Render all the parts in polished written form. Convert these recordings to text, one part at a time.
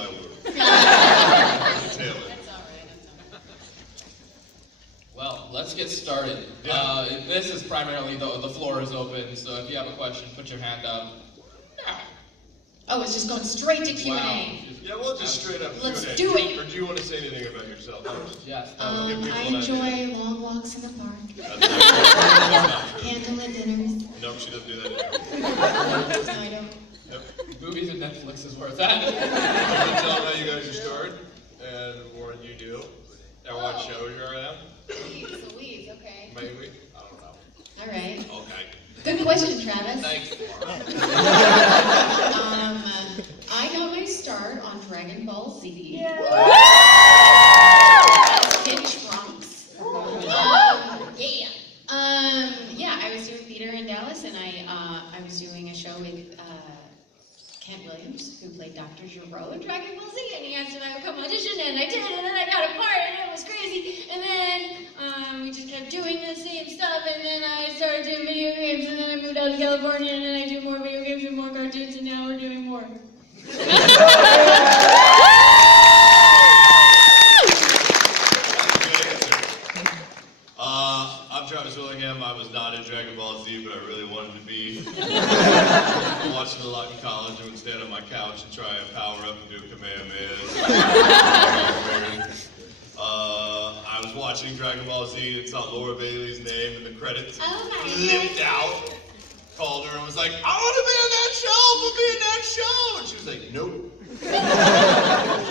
my word. Well, let's get started. Yeah. This is primarily the floor is open, so if you have a question, put your hand up. Oh, it's just going straight to Q&A. Wow. Yeah, we'll just straight up Let's Q&A. do it. Or do you want to say anything about yourself? Yes. I enjoy long walks in the park. That's not true. Candlelit dinners. Nope, she doesn't do that. No, I don't. Yep. Movies and Netflix is where it's at. I'm going to tell them how you guys are started, and more than you do. And what shows you're at. Louise, okay. Maybe. I don't know. All right. Okay. Good question, Travis. Thanks. I got my start on Dragon Ball Z. Yeah. Kid Trunks. Yeah, I was doing theater in Dallas, and I was doing a show with Kent Williams, who played Dr. Giro in Dragon Ball Z, and he asked if I would come audition, and I did, and then I got a part, and it was crazy, and then we just kept doing the same stuff, and then I started doing video games, and then I moved out to California, and then I do more video games and more cartoons, and now we're doing more. I'm Travis Willingham. I was not in Dragon Ball Z, but I really wanted to be. I watched it a lot in college and would stand on my couch and try and power up and do Kamehameha. I was watching Dragon Ball Z and saw Laura Bailey's name in the credits. Oh my Flipped out. Called her and was like, I want to be in that show. I'm gonna be in that show. And she was like, nope.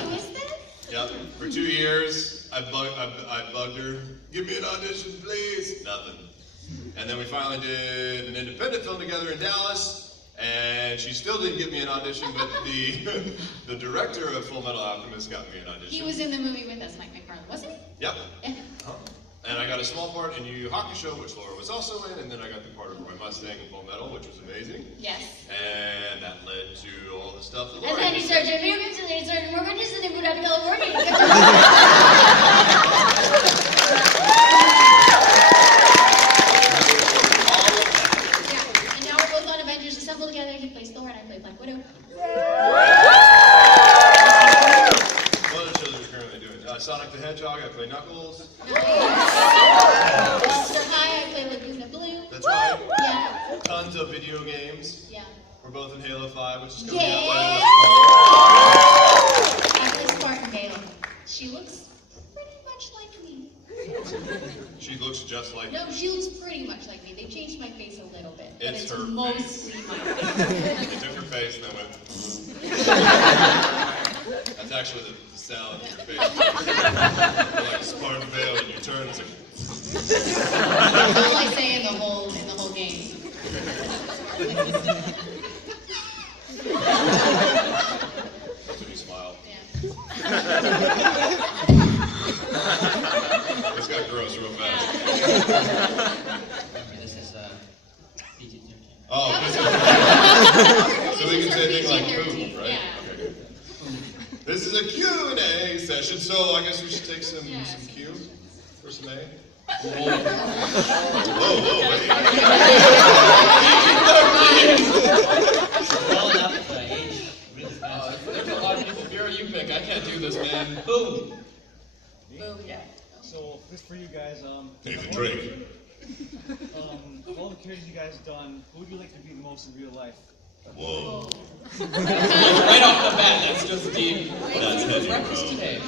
Who is this? Yep. For 2 years, I bugged her. Give me an audition, please. Nothing. And then we finally did an independent film together in Dallas, and she still didn't give me an audition, but the director of Full Metal Alchemist got me an audition. He was in the movie with us, Mike McFarlane, wasn't he? Yep. Yeah. And I got a small part in Yu Yu Hakusho, which Laura was also in, and then I got the part of Roy Mustang in Full Metal, which was amazing. Yes. And that led to all the stuff that And Laura then he did. started doing video games, and then he started more videos, and then moved out to California. Yeah, and now we're both on Avengers Assemble together. He plays Thor, and I play Black Widow. What other shows are we currently doing? Sonic the Hedgehog, I play Knuckles. Monster High, I play Laguna Blue. That's right. Yeah. Tons of video games. Yeah. We're both in Halo 5, which is coming Yeah. out later I play Spartan Bale. She looks pretty much like me. this fall. She looks just like No, she looks pretty much like me. They changed my face a little bit, but It's it's her mostly my face. They took her face and then went. That's actually the sound of your face. You're like Spartan Bale, and you turn, it's like. That's all I say in the whole game. That's when you smile. Yeah. This got gross real fast. This is PG-13. Oh, so we can say things like PG-13, poop, right? yeah. Okay, good. This is a Q&A session, so I guess we should take some Q for some A. Whoa, wait. Well enough age really fast. There's a lot of people. Vera, you pick. I can't do this, man. Boom! Boom. Yeah. So this for you guys. Nathan Drake. Of all the characters you guys have done, who would you like to be the most in real life? Whoa. Right off the bat, that's just deep. That's heavy, Breakfast bro. today.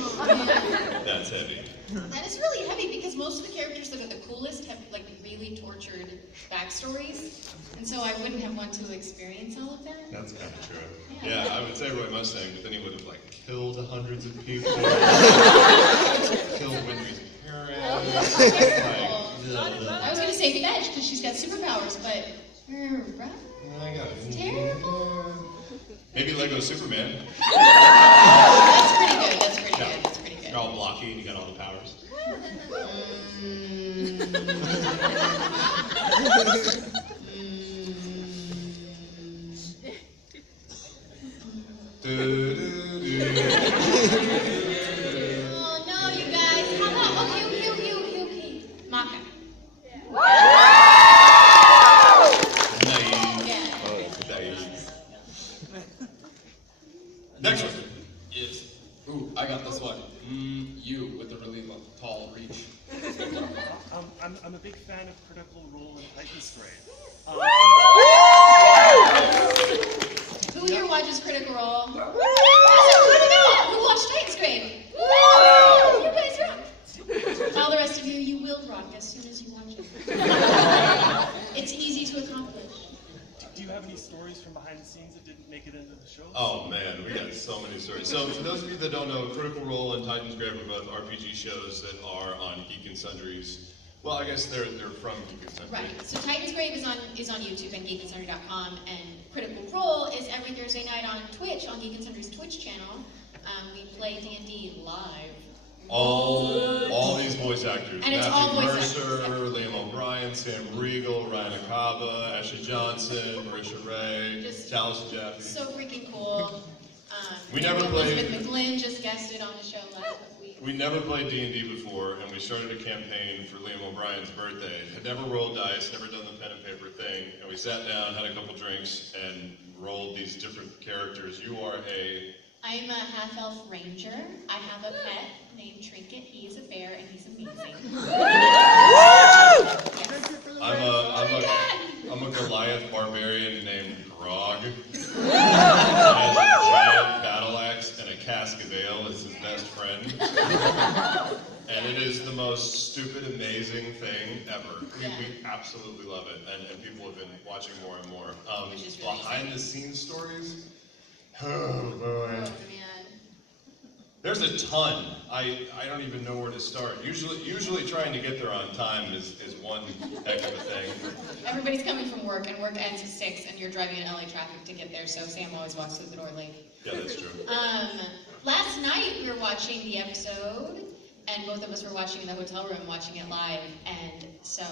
That's heavy. That is really heavy because most of the characters that are the coolest have like really tortured backstories, and so I wouldn't have wanted to experience all of that. That's kind of true. Yeah. Yeah, I would say Roy Mustang, but then he would have like killed hundreds of people. Killed Wendy's parents. I was gonna say Fetch because she's got superpowers, but her brother? I got it. Terrible. Maybe Lego Superman. That's pretty good. That's pretty good. That's pretty good. You're all blocky and you got all the powers. Oh no, you guys. How about okay. Maka. Naive. Yeah. Naive. Next one. is. Ooh, I got this one. You with the really tall reach. I'm a big fan of Critical Role and Titans Grade. Who here watches Critical Role? Who watched Titans Grade? Woo! You guys rock. All the rest of you, you will rock as soon as you watch it. It's easy to accomplish. Do you have any stories from behind the scenes that didn't make it into the show? Oh man, we got so many stories. So for those of you that don't know, Critical Role and Titans Grade are both RPG shows that are on Geek and Sundry's. Well, I guess they're from Geek and Sundry. Right. So Titans Grave is on YouTube and geekandsundry.com, and Critical Role is every Thursday night on Twitch, on Geek and Sundry's Twitch channel. We play D&D live. All these voice actors. And it's all Matthew voice Mercer, actors. Liam O'Brien, Sam Riegel, Ryan Akaba, Ashley Johnson, Marisha Ray, Just Taliesin Jaffe. So freaking cool. We never Elizabeth played- McGlynn just guested on the show last week. We never played D&D before, and we started a campaign for Liam O'Brien's birthday. Had never rolled dice, never done the pen and paper thing, and we sat down, had a couple drinks, and rolled these different characters. You are a... I'm a half-elf ranger. I have a pet named Trinket. He is a bear, and he's amazing. Yes. I'm a Goliath barbarian named Grog. He has a giant battle axe and a cask of ale as his best friend. And it is the most stupid, amazing thing ever. We absolutely love it, and people have been watching more and more. Which is really Behind-the-scenes stories? Oh, Oh, boy. man. There's a ton. I don't even know where to start. Usually trying to get there on time is one heck of a thing. Everybody's coming from work, and work ends at 6, and you're driving in LA traffic to get there, so Sam always walks through the door late. Yeah, that's true. Last night we were watching the episode, and both of us were watching in the hotel room, watching it live, and so,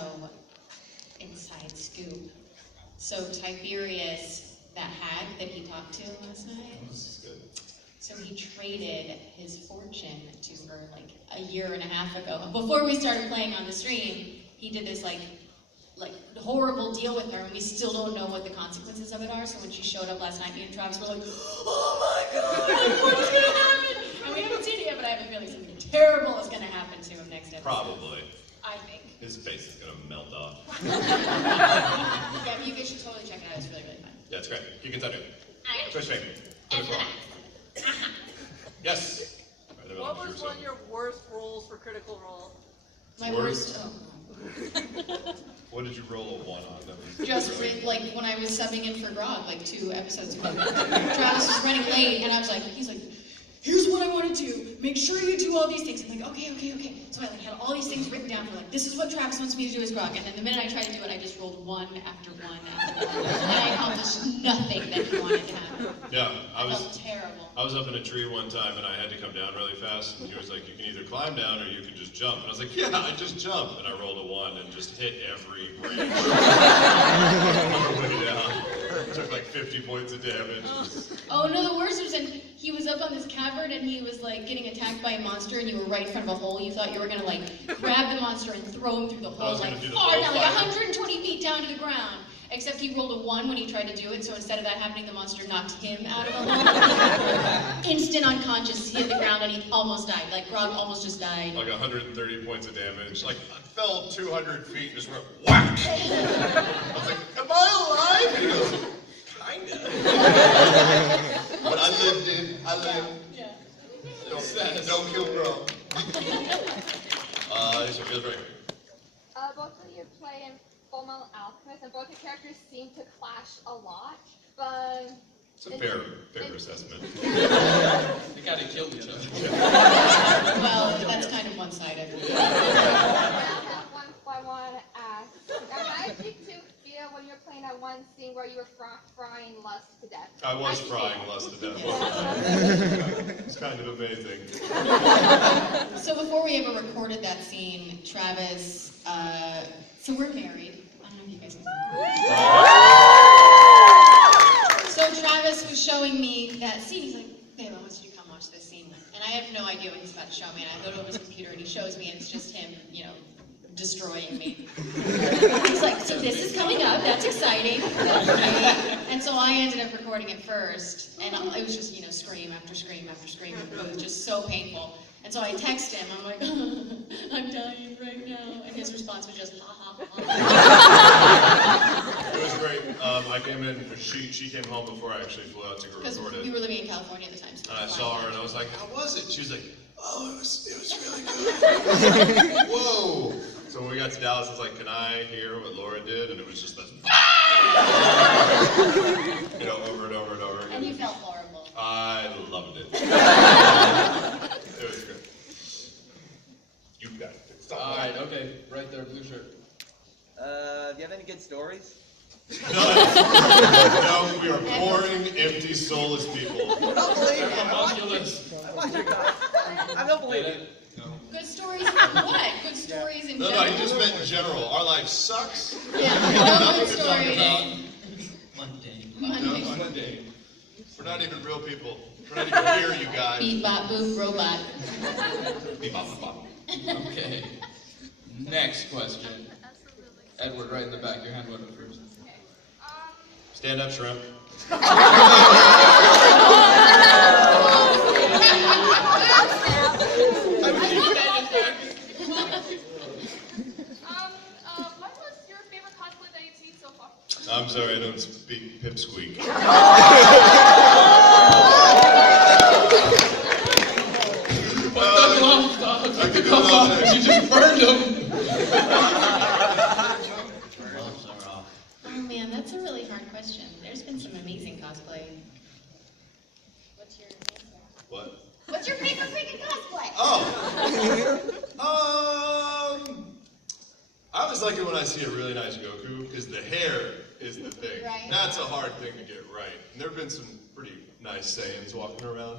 inside scoop. So Tiberius, that hag that he talked to last night, This is good. so he traded his fortune to her like a year and a half ago. Before we started playing on the stream, he did this like horrible deal with her, and we still don't know what the consequences of it are. So when she showed up last night, me and Travis were like, "Oh my God, what's gonna happen?" And we haven't seen it yet, but I have a feeling something terrible is gonna happen to him next episode. Probably. I think. His face is gonna melt off. Yeah, you guys should totally check it out. It's really, really fun. Yeah, it's great. You can touch it. Alright. Twitch stream. And Critical Role. Yes. What was one of your worst rolls for Critical Role? My Worst? worst. Oh. What did you roll a 1 on? That was Just really- like when I was subbing in for Grog like 2 episodes ago. Travis was running late, and I was like, he's like, "Here's what I want to do. Make sure you do all these things." I'm like, okay. So I like had all these things written down for like, this is what Travis wants me to do as Grog. And then the minute I tried to do it, I just rolled 1 after 1 after 1. And I accomplished nothing that he wanted to happen. Yeah, I I felt was terrible. up in a tree one time and I had to come down really fast, and he was like, "You can either climb down or you can just jump." And I was like, "Yeah, I just jump." And I rolled a 1 and just hit every branch. On the way down. Took like 50 points of damage. Oh no, the worst was when he was up on this cavern and he was like getting attacked by a monster, and you were right in front of a hole. You thought you were gonna like grab the monster and throw him through the hole, was like gonna do the far whole down, like fire. 120 feet down to the ground. Except he rolled a 1 when he tried to do it, so instead of that happening, the monster knocked him out of the hole. Instant unconscious, hit the ground, and he almost died. Like Grog almost just died. Like 130 points of damage. Like I fell 200 feet and just went whack. I was like, "Am I alive?" And he goes, "Kinda." But I lived it. I lived. Yeah. Don't kill bro. So feels right. Both of you play in Full Metal Alchemist, and both your characters seem to clash a lot, but... It's a fair assessment. They kind of killed each other. Well, that's kind of one-sided. I have one I want to ask. How did you two feel when you were playing that one scene where you were frying Lust to death? I was frying Lust to death. It's kind of amazing. So before we ever recorded that scene, Travis, so we're married. I don't know if you guys know. So Travis was showing me that scene. He's like, "Babe, I want you to come watch this scene." And I have no idea what he's about to show me. And I go to his computer and he shows me, and it's just him, you know, destroying me. He's like, "So this is coming up. That's exciting." Okay. And so I ended up recording it first, and it was just, scream after scream after scream. It was just so painful. And so I text him, I'm like, I'm dying right now. And his response was just, ha ha ha. It was great. I came in, she came home before I actually flew out to go Because record it. we were living in California at the time. So And I saw her and I was like, how was it? She was like, oh, it was really good. Whoa. So when we got to Dallas, I was like, can I hear what Laura did? And it was just this, over and over and over again. And you felt horrible. I loved it. It was good. You got it. Alright, okay. Right there, blue shirt. Do you have any good stories? No, we are boring, empty, soulless people. I don't believe They're you. homunculus. I watch your guys. I don't believe Get it. it? No. Good stories for what? Good stories in No, general? he just meant in general. Our life sucks. Yeah, no Nothing good to talk stories. about. Mundane. No, Monday. mundane. We're not even real people. We're not even here, you guys. Beep, bop, boop, robot. Beep, bop, bop, bop. Okay. Next question. Edward, right in the back. Your hand went up first. Stand up, shrimp. What was your favorite cosplay that you've seen so far? I'm sorry, I don't speak pipsqueak. Took the gloves off. She just burned him. Gloves are off. Oh man, that's a really hard question. There's been some amazing cosplay. What's your answer? What? What's your favorite freaking cosplay? Oh! I always like it when I see a really nice Goku, because the hair is the thing. Right. That's a hard thing to get right. And there have been some pretty nice Saiyans walking around.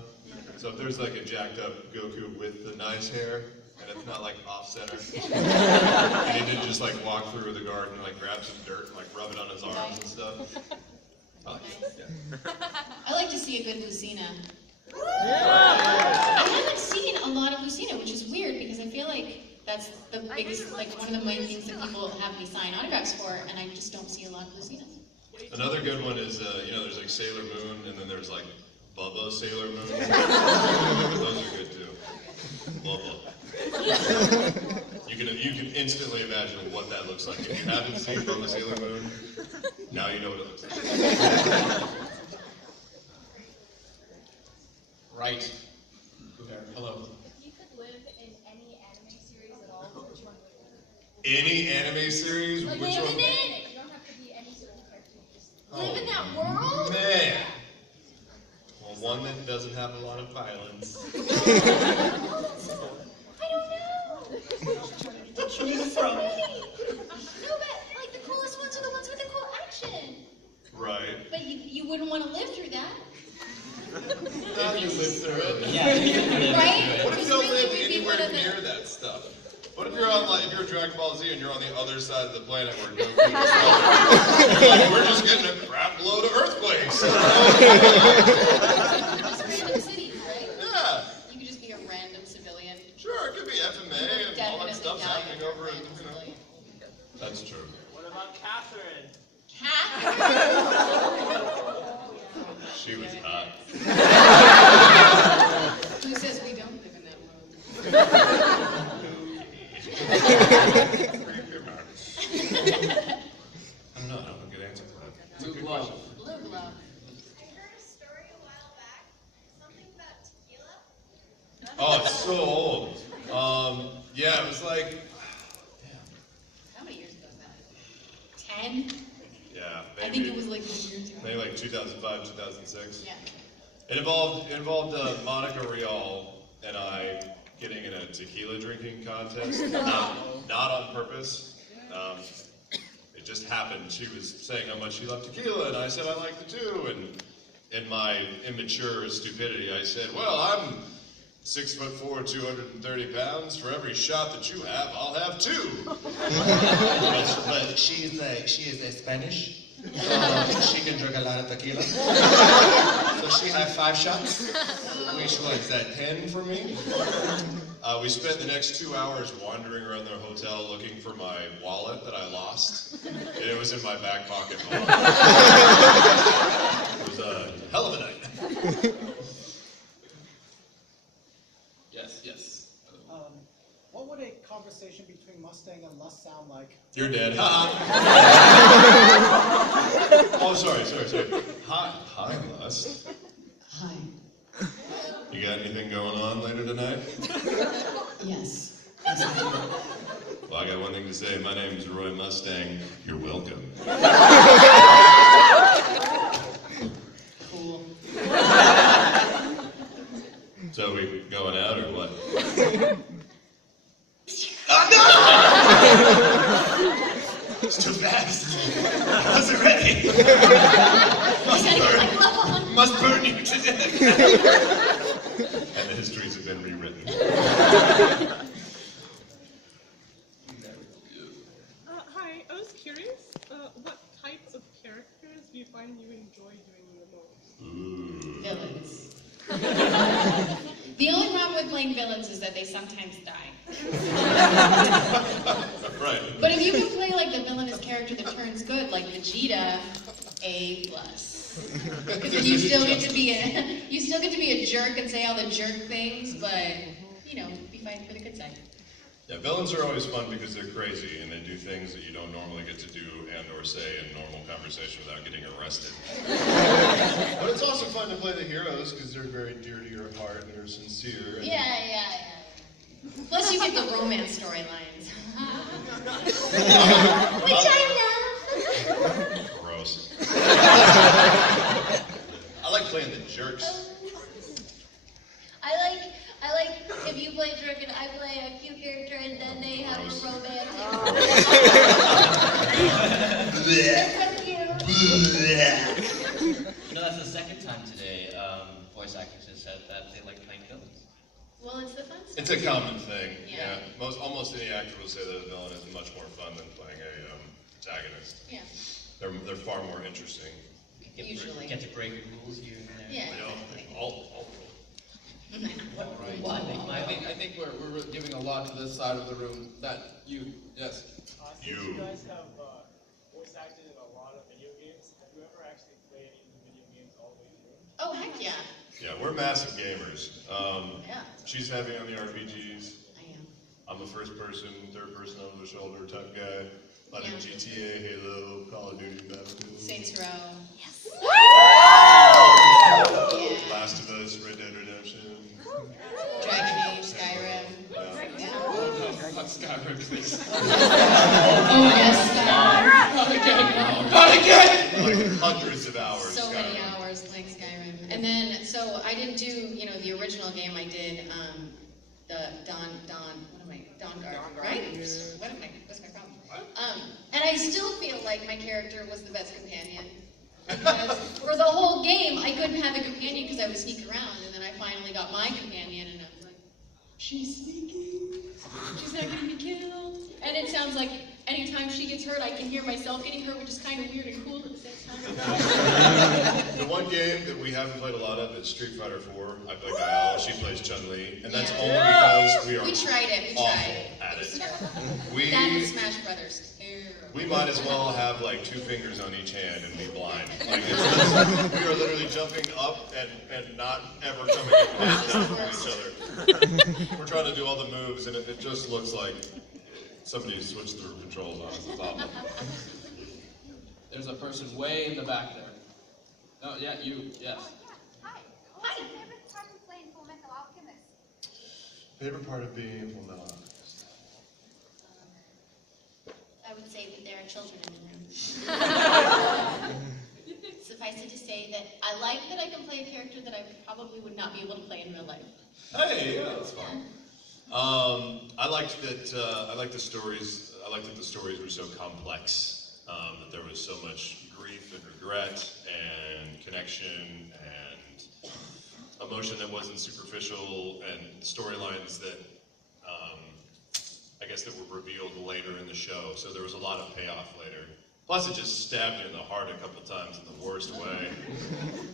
So if there's like a jacked up Goku with the nice hair, and it's not like off center, and he didn't just like walk through the garden and like grab some dirt and like rub it on his arms and stuff. I like it. Yeah. I like to see a good Lucina. I haven't seen a lot of Lucina, which is weird because I feel like that's the biggest, like one of the main things that people have me sign autographs for, and I just don't see a lot of Lucina. Another good one is, there's like Sailor Moon, and then there's like Bubba Sailor Moon. Those are good too. Bubba. You can instantly imagine what that looks like. If you haven't seen Bubba Sailor Moon, now you know what it looks like. Right. Hello. If you could live in any anime series at all, which one would it Any anime series, Like, which live one? in it! be? You don't have to be any certain cartoon, just Live in that world? Man. Well, one that doesn't have a lot of violence. I don't know. Choose from. No, but like the coolest ones are the ones with the cool action. Right. But you wouldn't want to live through that, If you live through it. Yeah, you can live right? What if Because you don't really live we'd be anywhere one of the- near that stuff? What if you're on if you're Dragon Ball Z and you're on the other side of the planet where Goku is? Like, we're just getting a crap load of earthquakes. Just random cities, right? Yeah, You could just be a random civilian. sure, it could be FMA and all that Definitely stuff's die happening if you're a over in, random civilian. That's true. What about Catherine? She was hot. Who says we don't live in that world? I don't know, I don't have a good answer for that. It's a Blue good glove. question. Blue glove. I heard a story a while back, something about tequila. Oh, it's so old. Yeah, it was like, How many years ago was that? 10? yeah, I think it was like 10 years ago. maybe like 2005, 2006. Yeah. It involved Monica Rial and I getting in a tequila drinking contest, not on purpose. It just happened. She was saying how much she loved tequila, and I said I liked it too. And in my immature stupidity, I said, "Well, I'm 6'4", 230 pounds. For every shot that you have, I'll have 2." But she is a Spanish. She can drink a lot of tequila. Does she have 5 shots? Which one? Is that 10 for me? We spent the next 2 hours wandering around the hotel looking for my wallet that I lost. And it was in my back pocket home. It was a hell of a night. Yes. What would a conversation between Mustang and Lust sound like? You're dead. Oh, sorry. Hi, Lust. Hi. You got anything going on later tonight? Yes. Well, I got one thing to say. My name's Roy Mustang. You're welcome. Cool. So we going out or what? It's too fast. I wasn't ready. Must burn you to death. And the histories have been rewritten. Hi, I was curious, what types of characters do you find you enjoy doing the most? Villains. The only problem with playing villains is that they sometimes die. Right. But if you can play like the villainous character that turns good, like Vegeta, A+. Because then you still get to be a jerk and say all the jerk things, but be fighting for the good side. Yeah, villains are always fun because they're crazy and they do things that you don't normally get to do and or say in normal conversation without getting arrested. But it's also fun to play the heroes because they're very dear to your heart and they're sincere. And Yeah. Plus you get the romance storylines. Which I love. Gross. I like playing the jerks. I like if you play jerk and I play a cute character and then they have a romance. That's so cute. That's the second time today voice actors have said that they like playing villains. Well, it's the fun stuff. It's a common thing. Yeah. Almost any actor will say that a villain is much more fun than playing a protagonist. Yeah. They're far more interesting. Usually. Get to break rules here and there. Yeah. All I think we're giving a lot to this side of the room. Yes. Since You. you guys have voice acted in a lot of video games, have you ever actually played any of the video games all the way through? Oh, heck yeah. Yeah, we're massive gamers. Yeah. She's heavy on the RPGs. I am. I'm a first person, third person over the shoulder type guy. A lot of Yeah. GTA, Halo, Call of Duty, Battlefield. Saints Row. Yes. Last of Us, Red Dead Redemption. Dragon Age, Skyrim. Yeah. Not Skyrim, please. Oh, yes, Skyrim. Not again! Like hundreds of hours. So many Skyrim. hours playing Skyrim. And then, so I didn't do, the original game. I did the Dawnguard, right? What's my problem? And I still feel like my character was the best companion. Because for the whole game, I couldn't have a companion because I would sneak around. And then I finally got my companion, and I was like, she's sneaking. She's not going to be killed. And it sounds like anytime she gets hurt, I can hear myself getting hurt, which is kind of weird and cool at the same time. The one game that we haven't played a lot of is Street Fighter 4. I play Guile, she plays Chun-Li, and that's only because we are tried it. awful at it. That and Smash Brothers. We might as well have like 2 fingers on each hand and be blind. Like we are literally jumping up and not ever coming in down from each other. We're trying to do all the moves and it just looks like somebody switched the controls on us. It's awful. There's a person way in the back there. Oh, yeah, you, yes. Hi. What's your favorite part of playing Fullmetal Alchemist? Favorite part of being a Fullmetal Alchemist? I would say that there are children in the room. Suffice it to say that I like that I can play a character that I probably would not be able to play in real life. Hey, yeah, that's fun. I liked that. I liked the stories. I liked that the stories were so complex. That there was so much grief and regret and connection and emotion that wasn't superficial and storylines that I guess that were revealed later in the show. So there was a lot of payoff later. Plus, it just stabbed me in the heart a couple times in the worst way.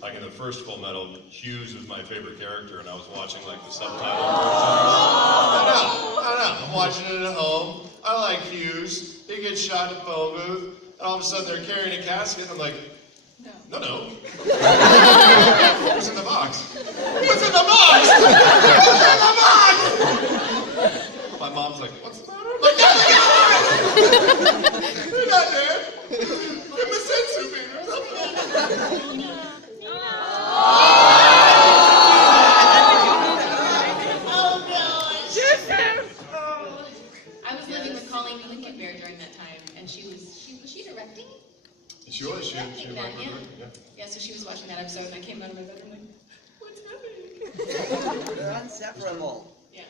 Like in the first Full Metal, Hughes was my favorite character, and I was watching like the subtitle version. I know. I'm watching it at home. I like Hughes. He gets shot in a phone booth, and all of a sudden they're carrying a casket, and I'm like, no. What's in the box? What's in the box? What's in the box? My mom's like, what's the matter? I'm like, they're not dead. Give him a sensu bean or something. Oh gosh. I was living with Colleen Willingham during that time, and was she directing? She was. She Directing that, yeah. Yeah, so she was watching that episode, and I came out of my bedroom like, what's happening? They're inseparable. Yeah.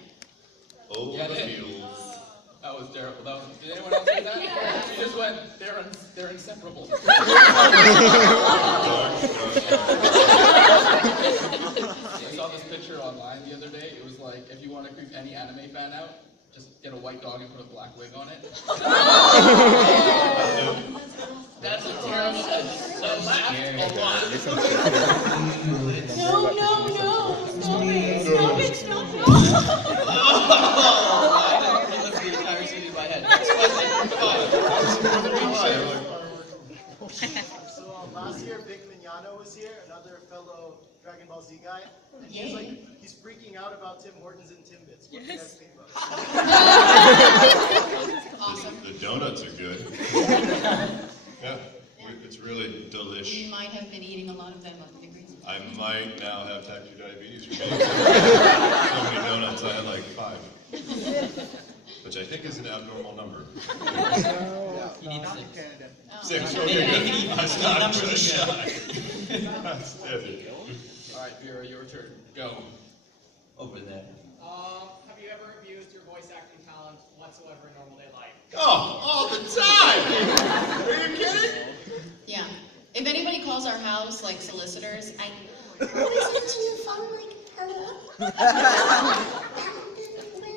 Oh, Yeah, the they- fields. That was terrible. Did anyone else do that? Yeah. She just went, they're inseparable. I saw this picture online the other day. It was like, if you want to creep any anime fan out, just get a white dog and put a black wig on it. That's a terrible. That laughed a lot. No. Stop it. I lived the entire city in my head. Next question, So last year, Big Mignano was here, another fellow Dragon Ball Z guy. And he's freaking out about Tim Hortons and Timbits. What do you guys think about that? Awesome. The donuts are good. Yeah, it's really delish. You might have been eating a lot of them on the degrees. I might now have type 2 diabetes from eating so many donuts. I had like 5, which I think is an abnormal number. You need 6. 6, okay, good. That's not just shy. That's it. All right, Vera, your turn. Go. Over there. Have you ever abused your voice acting talent whatsoever in normal day life? Oh, all the time! Are you kidding? Yeah. If anybody calls our house, like solicitors, I always answer the phone like, hello? When they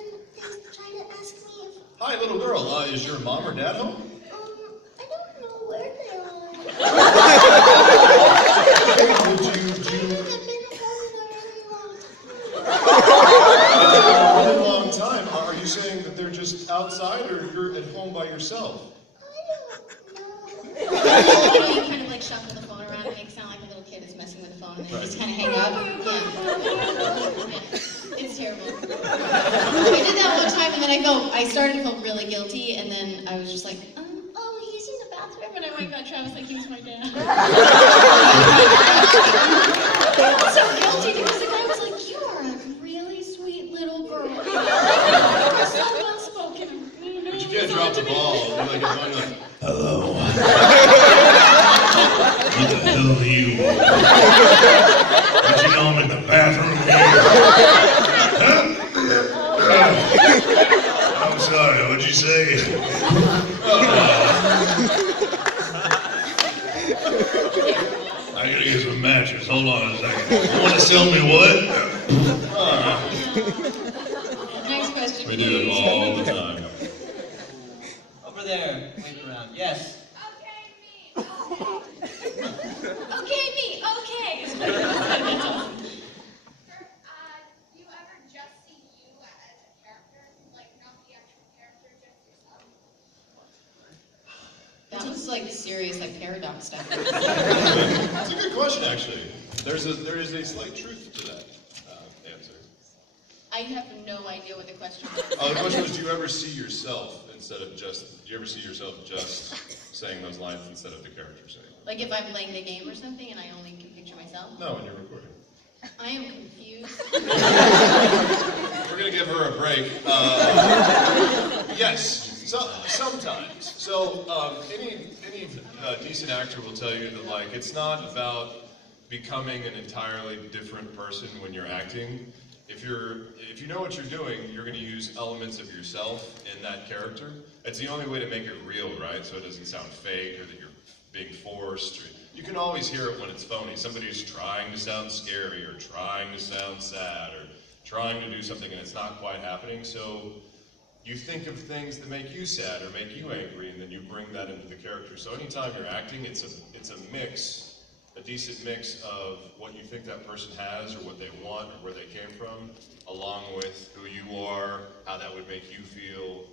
try to ask me if, Hi, little girl. Is your mom or dad home? I don't know where they are. Would you I've been home a really long time? Are you saying that they're just outside, or you're at home by yourself? You kind of like shuffle the phone around and make it sound like a little kid is messing with the phone, and then you just kind of hang up. Yeah. It's terrible. I did that one time, and then I started to feel really guilty, and then I was just like, oh, he's in the bathroom, and I went and got Travis like he was my dad. I felt so guilty because the guy was like, you are a really sweet little girl. You're so well-spoken. But you can't drop the ball. You're like, hello. Who the hell are you? Did you know I'm in the bathroom here? Huh? I'm sorry, what'd you say? I gotta get some matches. Hold on a second. You wanna sell me what? Next question, We do it please. all the time. Over there. Wait around. Yes. Okay, me, okay. Do you ever just see you as a character? Like, not the actual character, just yourself? That was like serious, like paradox stuff. That's a good question, actually. There is a slight truth to that answer. I have no idea what the question was. The question was, do you ever see yourself instead of just, do you ever see yourself just saying those lines instead of the character saying them? Like if I'm playing the game or something and I only can picture myself? No, when you're recording. I am confused. We're going to give her a break. Yes, sometimes. So any decent actor will tell you that, like, it's not about becoming an entirely different person when you're acting. If you know what you're doing, you're going to use elements of yourself in that character. It's the only way to make it real, right? So it doesn't sound fake or that you're being forced. You can always hear it when it's phony. Somebody's trying to sound scary or trying to sound sad or trying to do something and it's not quite happening. So you think of things that make you sad or make you angry, and then you bring that into the character. So anytime you're acting, it's a mix, a decent mix of what you think that person has, or what they want, or where they came from, along with who you are, how that would make you feel,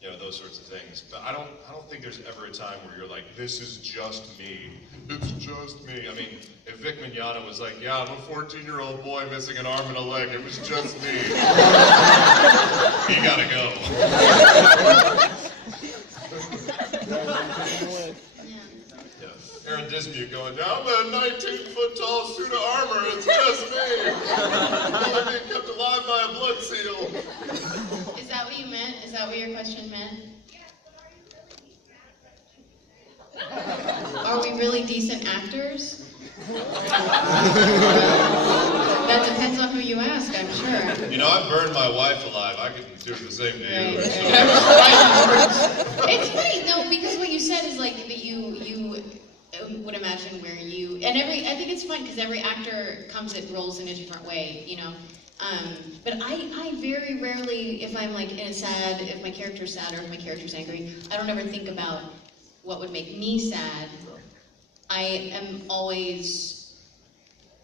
you know, those sorts of things. But I don't think there's ever a time where you're like, this is just me. It's just me. I mean, if Vic Mignogna was like, yeah, I'm a 14-year-old boy missing an arm and a leg, it was just me. You gotta go. Aaron Dismuke going, now I'm a 19-foot-tall suit of armor, it's just me. I'm only being kept alive by a blood seal. Is that what you meant? Is that what your question meant? Are we really decent actors? That depends on who you ask, I'm sure. You know, I burned my wife alive. I could do the same to you. Right. It's funny, no, because what you said is like that you would imagine where you, and I think it's fun because every actor comes at roles in a different way, you know. But I very rarely, if I'm like if my character's sad or if my character's angry, I don't ever think about what would make me sad. I am always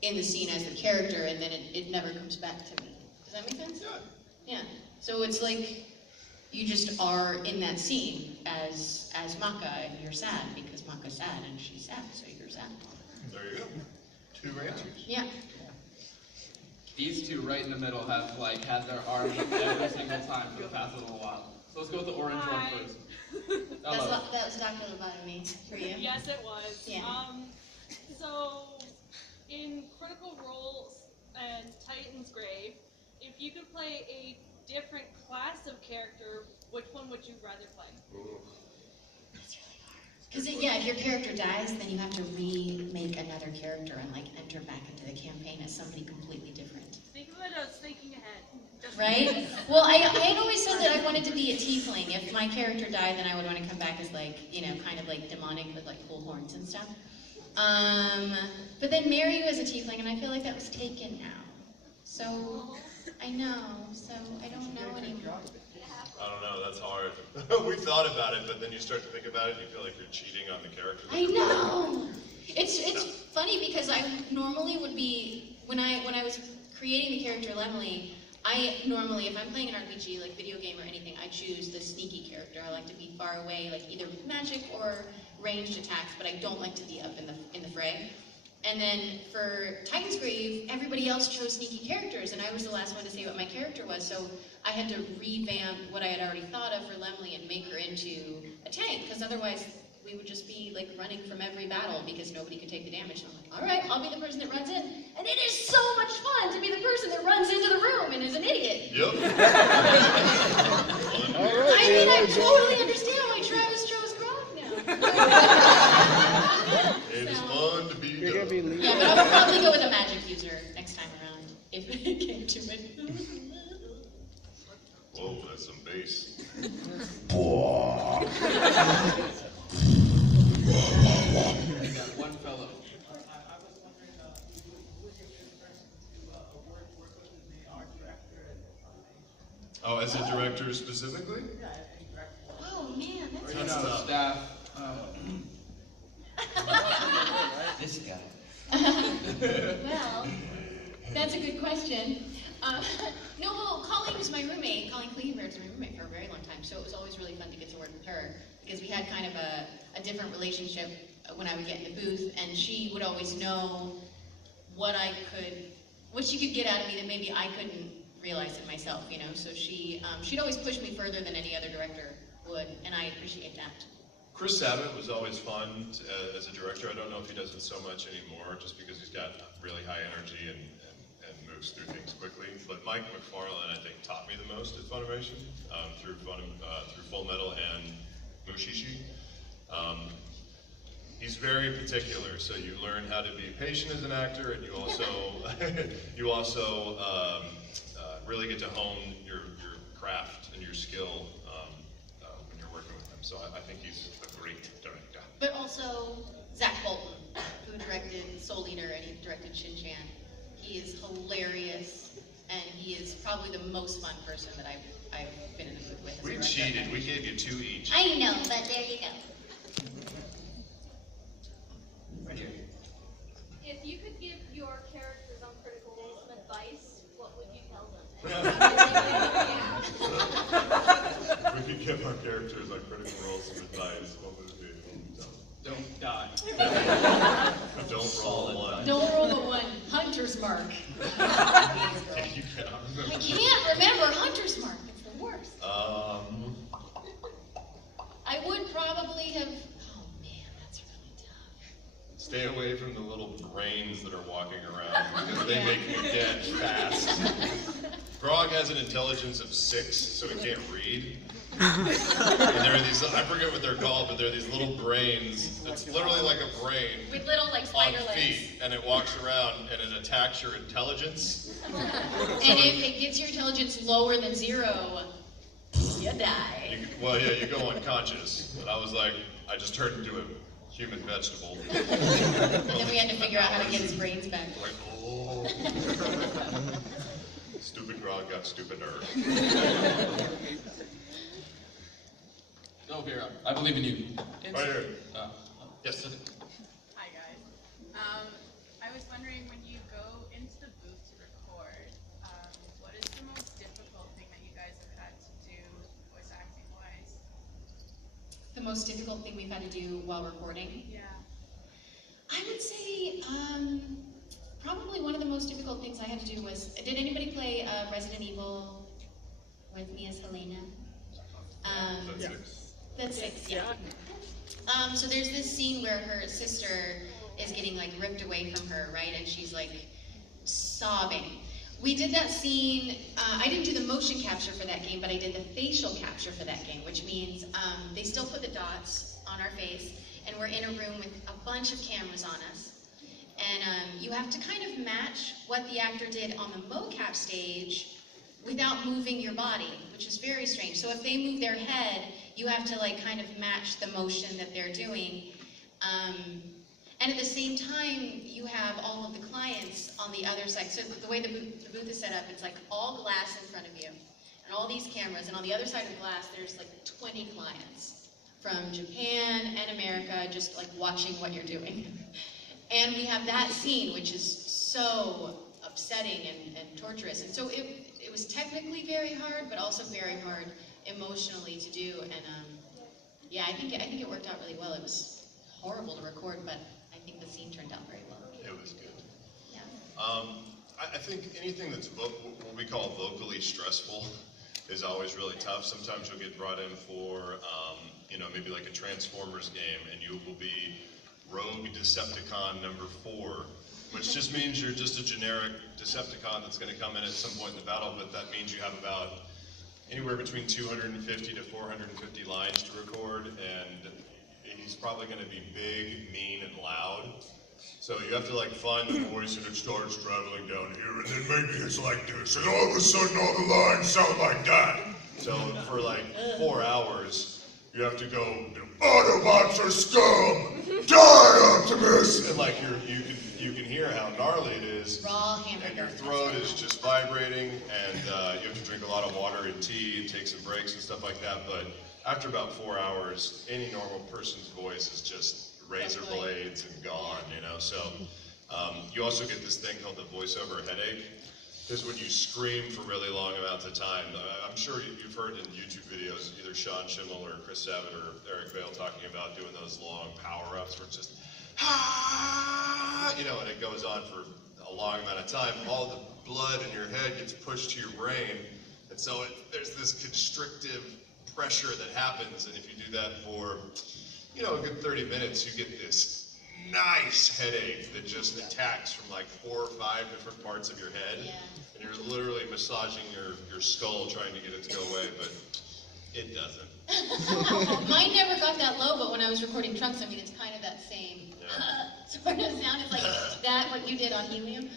in the scene as the character, and then it never comes back to me. Does that make sense? Yeah. So it's like you just are in that scene as Maka, and you're sad because Maka's sad and she's sad, so you're sad. There you go. Two answers. Yeah. These two right in the middle have like had their arm every single time for the past little while. So let's go with the orange one first. That was Dr. Lobotomy for you. Yes, it was. Yeah. So, in Critical Roles and Titan's Grave, if you could play a different class of character, which one would you rather play? That's really hard. Because if your character dies, then you have to remake another character and like enter back into the campaign as somebody completely different. Think of it as thinking ahead. Right? Well, I had always said that I wanted to be a tiefling. If my character died, then I would want to come back as like, you know, kind of like demonic with like cool horns and stuff. But then marry you as a tiefling, and I feel like that was taken now. So, I know, so I don't know anymore. I don't know, that's hard. We thought about it, but then you start to think about it and you feel like you're cheating on the character. I know! It's funny because I normally would be, when I was creating the character Lemley, I normally, if I'm playing an RPG, like video game or anything, I choose the sneaky character. I like to be far away, like either with magic or ranged attacks, but I don't like to be up in the fray. And then for Titan's Grave, everybody else chose sneaky characters, and I was the last one to say what my character was, so I had to revamp what I had already thought of for Lemley and make her into a tank, because otherwise we would just be like running from every battle because nobody could take the damage. And I'm like, all right, I'll be the person that runs in. And it is so much fun to be the person that runs into the room and is an idiot. Yep. I mean, I totally understand why Travis chose Gronk now. It's fun to be done. Yeah, but I would probably go with a magic user next time around if it came to it. Whoa, that's some bass. I got one fellow. Oh, as a director specifically? Oh man, that's Or, tough. staff. This guy. Well, that's a good question. No, well, Colleen was my roommate. Colleen Cleaver was my roommate for a very long time, so it was always really fun to get to work with her because we had kind of a different relationship when I would get in the booth, and she would always know what she could get out of me that maybe I couldn't realize it myself, you know. So she'd always push me further than any other director would, and I appreciate that. Chris Sabat was always fun as a director. I don't know if he does it so much anymore, just because he's got really high energy and moves through things quickly. But Mike McFarlane, I think, taught me the most at Funimation through Full Metal and Mushishi. He's very particular, so you learn how to be patient as an actor, and you also really get to hone your craft and your skill when you're working with him. So I think he's a great director. But also Zach Bolton, who directed Soul Eater and he directed Shin Chan. He is hilarious and he is probably the most fun person that I've been in the booth with. We cheated. We gave you 2 each. I know, but there you go. Right here. If you could give your characters on Critical Role some advice, what would you tell them? We could give our characters on Critical Role some advice. What would it be? What would we tell them? Don't die. Don't roll a 1. Don't roll a 1. Hunter's mark. You cannot remember. I can't remember Hunter's mark. It's the worst. I would probably have. Oh man, that's really tough. Stay away from the little brains that are walking around because they make me dead fast. Grog has an intelligence of 6, so he can't read. And there are these, I forget what they're called, but they're these little brains. It's literally like a brain With little like on spider legs. feet, and it walks around and it attacks your intelligence. And if it gets your intelligence lower than 0, you die. You go unconscious. And I was like, I just turned into a human vegetable. And then we had to figure out how to get his brains back. Like, oh. Stupid Grog got stupider. Go, Vera. I believe in you. Right here. Yes. Hi guys. I was wondering, when you go into the booth to record, what is the most difficult thing that you guys have had to do voice acting wise? The most difficult thing we've had to do while recording? Yeah. I would say probably one of the most difficult things I had to do was, did anybody play Resident Evil with me as Helena? That's 6. That's 6, yeah. So there's this scene where her sister is getting like ripped away from her, right? And she's like sobbing. We did that scene, I didn't do the motion capture for that game, but I did the facial capture for that game, which means they still put the dots on our face, and we're in a room with a bunch of cameras on us. And you have to kind of match what the actor did on the mocap stage without moving your body, which is very strange. So if they move their head, you have to like kind of match the motion that they're doing. And at the same time, you have all of the clients on the other side. So the way the booth is set up, it's like all glass in front of you, and all these cameras, and on the other side of the glass, there's like 20 clients from Japan and America just like watching what you're doing. And we have that scene, which is so upsetting and torturous. And so it was technically very hard, but also very hard emotionally to do. And yeah, I think it worked out really well. It was horrible to record, but I think the scene turned out very well. It was good. Yeah. I think anything that's what we call vocally stressful is always really tough. Sometimes you'll get brought in for, maybe like a Transformers game, and you will be Rogue Decepticon number 4, which just means you're just a generic Decepticon that's going to come in at some point in the battle, but that means you have about anywhere between 250 to 450 lines to record, and he's probably going to be big, mean, and loud. So you have to like find the voice, and it starts traveling down here, and then maybe it's like this, and all of a sudden all the lines sound like that. So for like 4 hours, you have to go, Autobots are scum! Die, Optimus! And like you can hear how gnarly it is. Raw hamburger. And your throat is just vibrating, and you have to drink a lot of water and tea and take some breaks and stuff like that. But after about 4 hours, any normal person's voice is just razor blades and gone, So you also get this thing called the voiceover headache. Is when you scream for really long amounts of time. I'm sure you've heard in YouTube videos either Sean Schimmel or Chris Sabat or Eric Vale talking about doing those long power-ups where it's just, and it goes on for a long amount of time. All the blood in your head gets pushed to your brain, and so there's this constrictive pressure that happens, and if you do that for, a good 30 minutes, you get this nice headache that just attacks from like 4 or 5 different parts of your head. Yeah. And you're literally massaging your skull trying to get it to go away, but it doesn't. Mine never got that low, but when I was recording Trunks, it's kind of that same sort of sound. It's like that, what you did on Helium.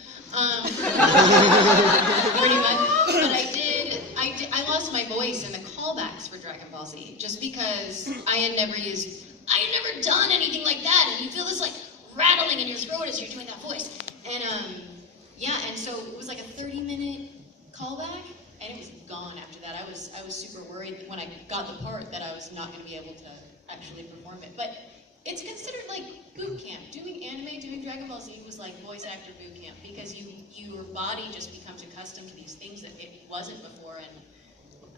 Pretty much. But I lost my voice in the callbacks for Dragon Ball Z, just because I had never done anything like that, and you feel this like rattling in your throat as you're doing that voice. And and so it was like a 30-minute callback, and it was gone after that. I was super worried when I got the part that I was not going to be able to actually perform it. But it's considered like boot camp. Doing anime, doing Dragon Ball Z was like voice actor boot camp because your body just becomes accustomed to these things that it wasn't before, and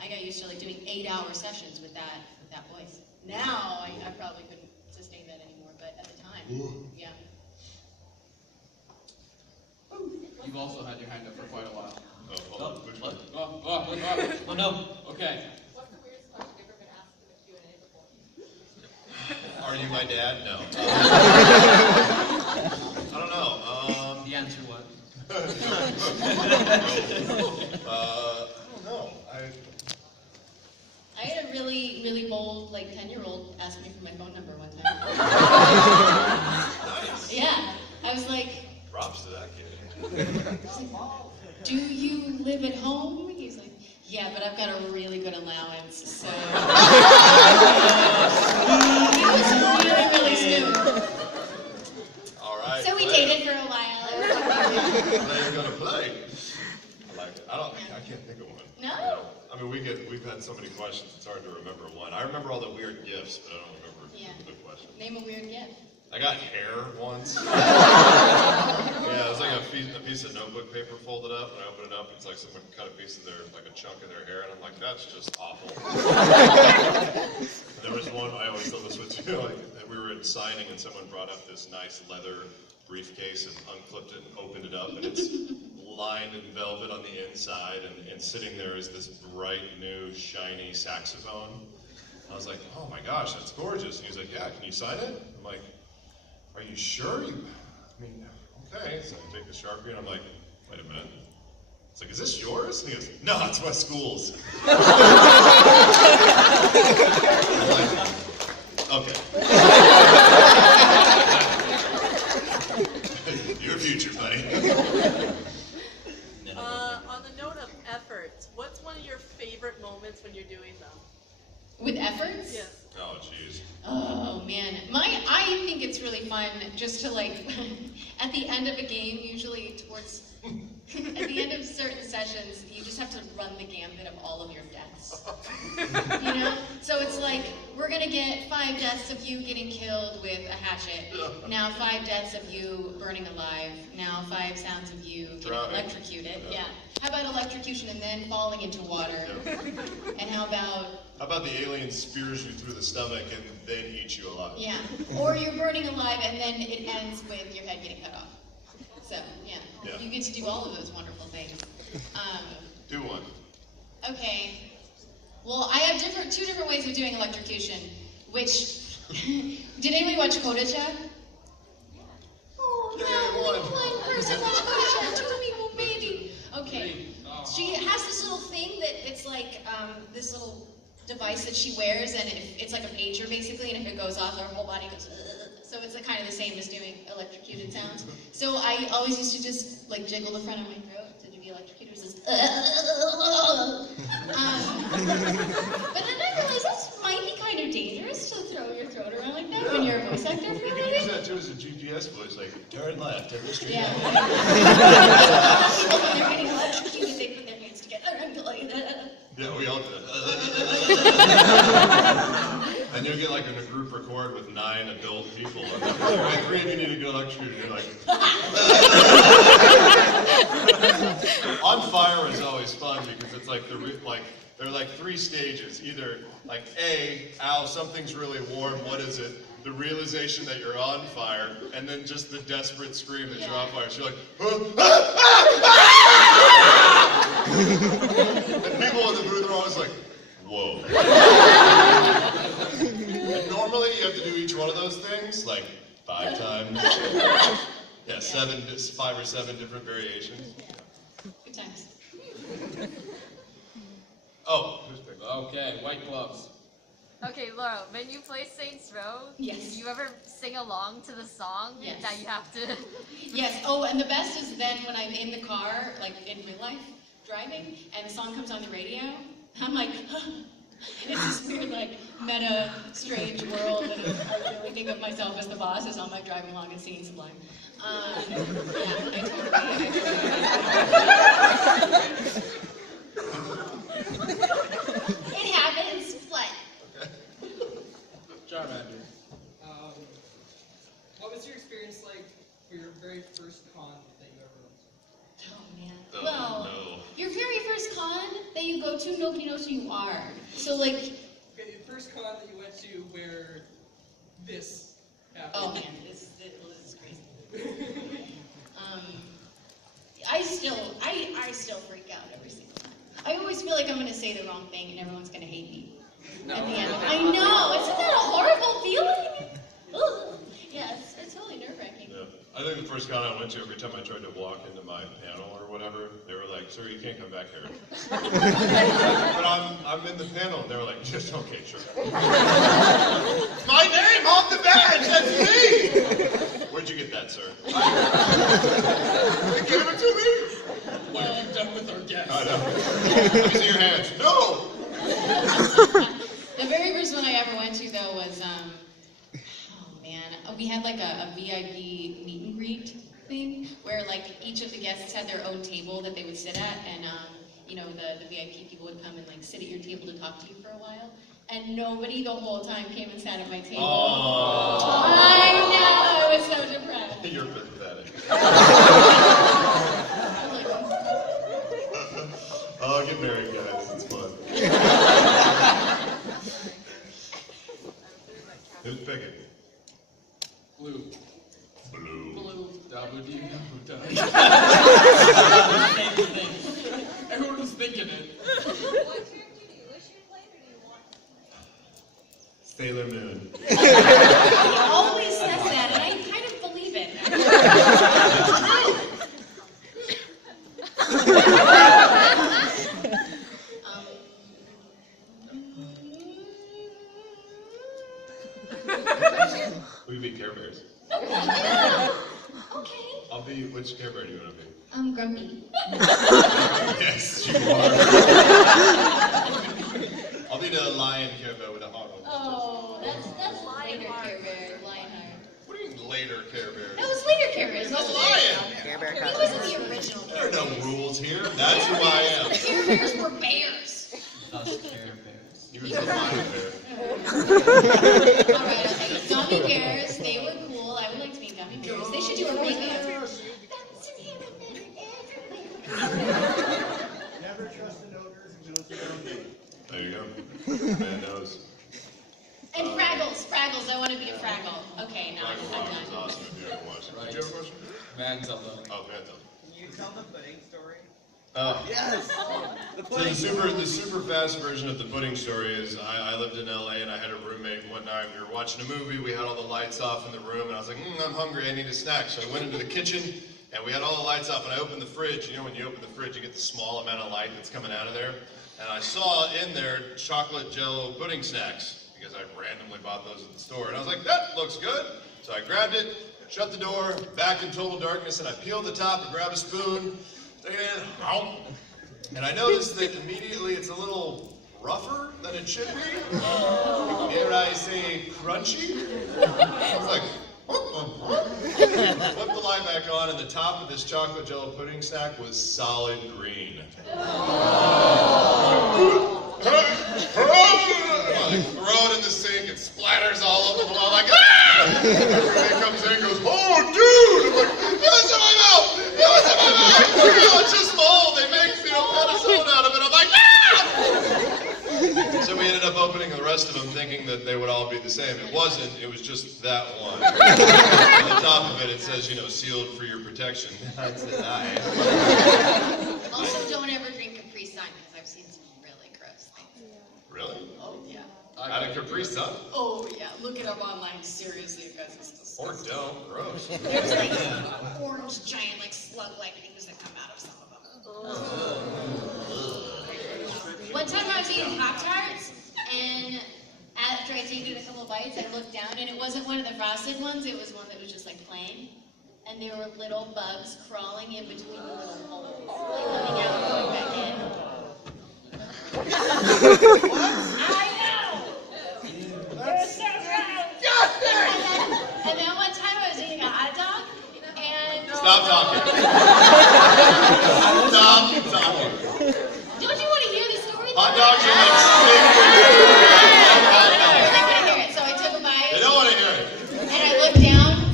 I got used to like doing 8-hour sessions with that voice. Now I probably couldn't sustain that anymore, but at the time, yeah. You've also had your hand up for quite a while. Oh, hold on. Which one? Oh no. Okay. What's the weirdest question you've ever been asked in a Q&A before? Are you my dad? No. I don't know. The answer was. I don't know. I had a really, really bold, like 10-year-old ask me for my phone number one time. Nice. Yeah, I was like, Props to that kid. do you live at home? He's like, yeah, but I've got a really good allowance, so. He was really, really smooth. All right. So we dated for a while. Play you're gonna play. I like it. I can't think of one. No? I mean, we've had so many questions, it's hard to remember one. I remember all the weird gifts, but I don't remember the question. Name a weird gift. I got hair once. Yeah, it was like a piece of notebook paper folded up, and I opened it up, it's like someone cut a piece of like a chunk of their hair, and I'm like, that's just awful. There was one, I always tell this one too, like, we were signing, and someone brought up this nice leather briefcase and unclipped it and opened it up, and it's lined in velvet on the inside, and sitting there is this bright, new, shiny saxophone. I was like, oh my gosh, that's gorgeous. And he was like, yeah, can you sign it? I'm like, are you sure? I mean, okay. So I take the Sharpie and I'm like, wait a minute. It's like, is this yours? And he goes, no, it's my school's. I'm like, okay. Your future, buddy. On the note of efforts, what's one of your favorite moments when you're doing them? With efforts? Yes. Oh, jeez. Oh man, I think it's really fun just to like, at the end of a game, usually at the end of certain sessions, you just have to run the gambit of all of your deaths. You know? So it's like, we're gonna get 5 deaths of you getting killed with a hatchet. Now 5 deaths of you burning alive. Now 5 sounds of you getting electrocuted. Yeah. How about electrocution and then falling into water? And how about the alien spears you through the stomach and then eats you alive? yeah. Or you're burning alive and then it ends with your head getting cut off. So, yeah. You get to do all of those wonderful things. Do one. Okay. Well, I have 2 different ways of doing electrocution, which... Did anybody watch Kodacha? Oh, no, one person watched Kodacha, 2 people maybe. Okay. She has this little thing that it's like this little device that she wears, and it's like a pager basically, and if it goes off, her whole body goes. So it's kind of the same as doing electrocuted sounds. So I always used to just like jiggle the front of my throat to be electrocuted. It was just, but then I realized this might be kind of dangerous to throw your throat around like that when you're a voice actor. You can use that too as a GPS voice, like turn left at the street. Yeah. People, when they're getting electrocuted, they put their hands together and go like that. Yeah, we all do that. And you'll get like in a group record with 9 adult people, and then 3 of you need to get electrocuted, and you're like... On Fire is always fun because it's like there are like 3 stages. Either like A, ow, something's really warm, what is it? The realization that you're on fire, and then just the desperate scream that you're on fire. So you're like, and people in the booth are always like, whoa. And normally you have to do each one of those things like 5 times. Yeah, 5 or 7 different variations. Good times. Oh, who's picked? Okay, white gloves. Okay, Laura, when you play Saints Row, do you ever sing along to the song that you have to? Yes. Oh, and the best is then when I'm in the car, like in real life, driving, and the song comes on the radio, I'm like, it's this weird, like, meta, strange world, and I really think of myself as the boss as I'm like driving along and singing Sublime. Yeah, I totally It happens. What? Charmander. What was your experience like for your very first con that you ever went to? Oh man. Oh, Well, no. your very first con that you go to, nobody knows who you are. So like, Okay, your first con that you went to where this happened. oh man, this is crazy. I still freak out every single time. I always feel like I'm gonna say the wrong thing and everyone's gonna hate me. At the end. I know. Isn't that a horrible feeling? Ugh. Yeah, it's totally nerve-wracking. Yeah. I think the first con I went to, every time I tried to walk into my panel or whatever, they were like, "Sir, you can't come back here." But I'm in the panel, and they were like, "Just okay, sure." My name on the badge. That's me. Where'd you get that, sir? They gave it to me. What have you done with our guests? I know. Let me see your hands. No. The very first one I ever went to though was we had like a VIP meet and greet thing where like each of the guests had their own table that they would sit at, and the VIP people would come and like sit at your table to talk to you for a while, and nobody the whole time came and sat at my table. Oh. I know, I was so depressed. You're pathetic. Oh, get married, guys. It's fun. Who's picking? Blue. Blue. Blue. Dabu-dee-doo-da. Everyone was thinking it. What character do you wish you played or do you want? Sailor Moon. He always says that, and I kind of believe it. We be Care Bears. Okay. I'll be, which Care Bear do you want to be? Grumpy. Yes, you are. I'll be the lion Care Bear with a heart on. Oh, that's later Care Bear, Lionheart. What do you mean later Care Bears? That was later Care Bear. He's a lion. He wasn't the original There Care are no Bears. rules here. That's who I am. Care Bears were bears. Us Care Bears. He was a lion bear. Alright, okay. Gummy bears, they were cool. I would like to be gummy bears. They should do a remake. Never trust an ogre who knows their own name. There you go. Man knows. And Fraggles. Fraggles. I want to be a Fraggle. Okay, now I'm Fraggle Rock is done. awesome if you ever watched it. Right. Did you ever watch it? Man Zelda. Oh, man, Zelda. Can you tell the pudding story? Yes! So the super fast version of the pudding story is I lived in LA and I had a roommate, and one night we were watching a movie, we had all the lights off in the room, and I was like, I'm hungry, I need a snack. So I went into the kitchen and we had all the lights off, and I opened the fridge. You know when you open the fridge you get the small amount of light that's coming out of there? And I saw in there chocolate jello pudding snacks, because I randomly bought those at the store, and I was like, that looks good. So I grabbed it, shut the door, back in total darkness, and I peeled the top and grabbed a spoon. And I noticed that immediately it's a little rougher than it should be. Dare I say crunchy? I was like, flipped the light back on, and the top of this chocolate jello pudding snack was solid green. I throw it in the sink, it splatters all over the floor, like, ah! Everybody comes in and goes, oh, dude! I'm like, it was in my mouth! It was in my mouth! Oh, it's just mold! They make, penicillin out of it. I'm like, ah! So we ended up opening the rest of them thinking that they would all be the same. It wasn't, it was just that one. On the top of it, it says, sealed for your protection. That's it. Also, don't ever drink Capri Sun, because I've seen some really gross things. Really? Oh, yeah. Out of Capri Sun? Oh, yeah. Look it up online, seriously, because it's disgusting. Or don't. Gross. There's like orange, giant, like slug-like things that come out of some of them. One time I was eating Pop-Tarts, and after I taken a couple of bites, I looked down, and it wasn't one of the frosted ones, it was one that was just like plain. And there were little bugs crawling in between the little holes, like coming out and going back in. I know! They're so gross! And then one time I was eating a hot dog, and... Stop talking. Stop talking. Don't you want to hear the story Hot dogs are like They want to hear it. So I took a bite. They don't want to hear it. And I looked down.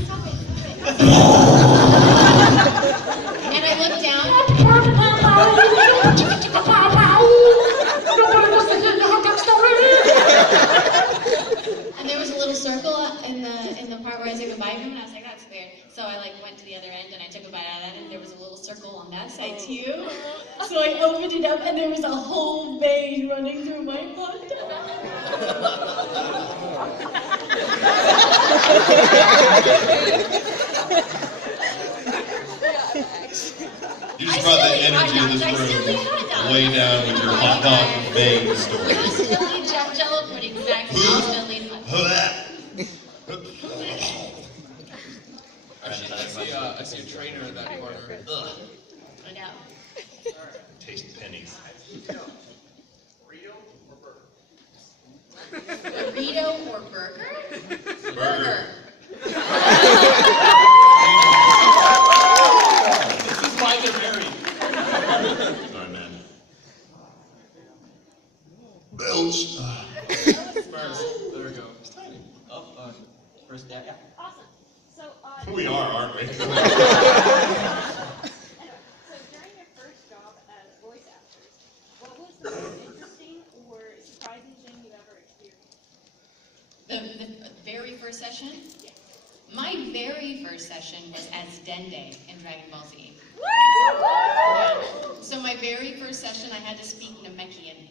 And I looked down. And there was a little circle in the part where I took a bite from, and I was like, that's weird. So I like went to the other end and I took a bite out of that, and there was a little circle on that side too. So I opened it up, and there was a whole vein running through my hot dog. You just brought the energy of this room way down with your hot dog vein story. I still eat Jello pudding, exactly. I still eat hot dogs. I see a trainer in that corner. Ugh. I know. Taste pennies. Burrito or burger? Burger. This is why they're married. Sorry, man. Belch. First, there we go. It's tiny. Oh, first, yeah. Awesome. So, We are, aren't we? Anyway, so during your first job as voice actors, what was the most interesting or surprising thing you ever experienced? The very first session? Yeah. My very first session was as Dende in Dragon Ball Z. Yeah. So my very first session, I had to speak Namekian.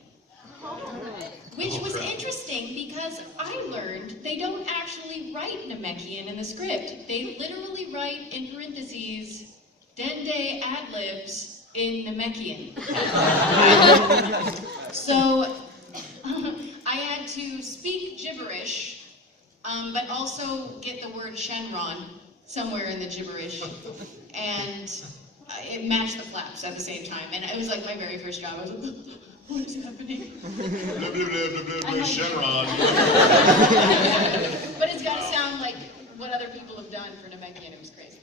Which was interesting because I learned they don't actually write Namekian in the script. They literally write in parentheses, Dende ad-libs in Namekian. So I had to speak gibberish, but also get the word Shenron somewhere in the gibberish. And it matched the flaps at the same time. And it was like my very first job. I was like, what is happening? Shenron. But it's got to sound like what other people have done for Namekian. It was crazy.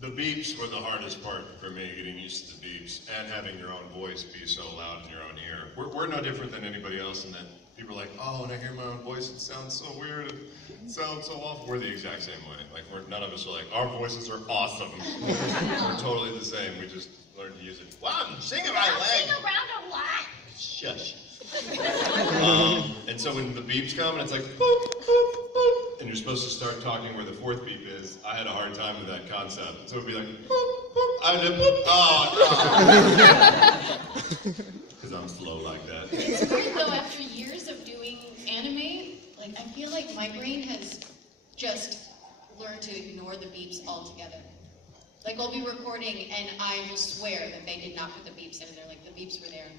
The beeps were the hardest part for me, getting used to the beeps and having your own voice be so loud in your own ear. We're no different than anybody else in that people are like, oh, when I hear my own voice, it sounds so weird, it sounds so awful. We're the exact same way. Like, none of us are like, our voices are awesome. We're totally the same. We just learned to use it. Wow, I'm singing my leg. Sing around a lot. Shush. And so when the beeps come and it's like, boop, boop, boop, and you're supposed to start talking where the fourth beep is, I had a hard time with that concept. So it would be like, boop, boop, I would boop, oh, no. Because I'm slow like that. It's weird though, after years of doing anime, like I feel like my brain has just learned to ignore the beeps altogether. Like I'll be recording and I will swear that they did not put the beeps in there, like the beeps were there.